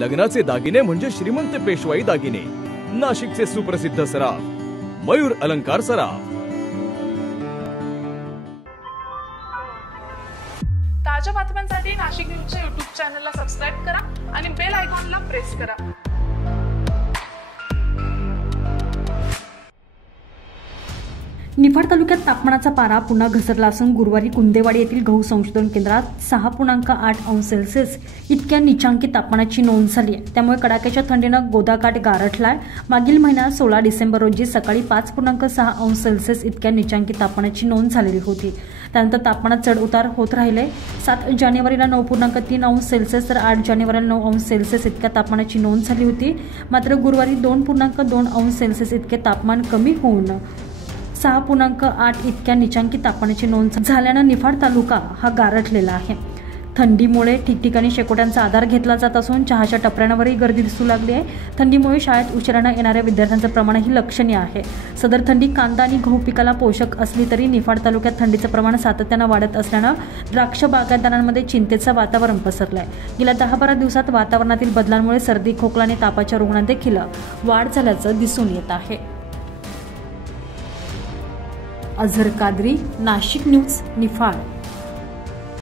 लग्नाचे दागिने म्हणजे श्रीमंत पेशवाई दागिने। नाशिकचे सुप्रसिद्ध सराफ मयूर अलंकार सराफ। ताज्या बातम्यांसाठी नाशिक न्यूजच्या YouTube चॅनलला सबस्क्राइब करा आणि बेल आयकॉनला प्रेस करा। निफाड तालुक्यात तापमानाचा पारा पुन्हा घसरला असून गुरुवारी कुंदेवाडी येथील गहू संशोधन केंद्रात 6.8 अंश सेल्सिअस इतक्या निचांकी तापमानाची नोंद झाली आहे। त्यामुळे कडाक्याच्या थंडीनं गोदाकाठ गारठलाय। मागील महिन्यात 16 डिसेंबर रोजी सकाळी 5.6 अंश सेल्सिअस इतक्या निचांकी तापमानाची नोंद झालेली होती। त्यानंतर तापमानात चढ उतार होत राहिले। 7 जानेवारीला 9.3 अंश सेल्सिअस तर 8 जानेवारीला 9 अंश सेल्सिअस इतक्या तापमानाची नोंद झाली होती। मात्र गुरुवारी 2.2 अंश सेल्सिअस इतके तापमान कमी होऊन 6.8 इतक्या निचांकी तापमानाची नोंद झाल्यानं निफाड तालुका हा गारठलेला आहे। थंडीमुळे ठिकठिकाणी शेकोट्यांचा आधार घेतला जात असून चहाच्या टपऱ्यांवरही गर्दी दिसू लागली आहे। थंडीमुळे शाळेत उशिराने येणाऱ्या विद्यार्थ्यांचं प्रमाणही लक्षणीय आहे। सदर थंडी कांदा आणि गहू पिकाला पोषक असली तरी निफाड तालुक्यात थंडीचं प्रमाण सातत्यानं वाढत असल्यानं द्राक्ष बागायतदारांमध्ये चिंतेचं वातावरण पसरलंय। गेल्या 10-12 दिवसात वातावरणातील बदलांमुळे सर्दी, खोकला आणि तापाच्या रुग्णांत देखील वाढ झाल्याचं दिसून येत आहे। अझर कादरी, नाशिक न्यूज, निफाड।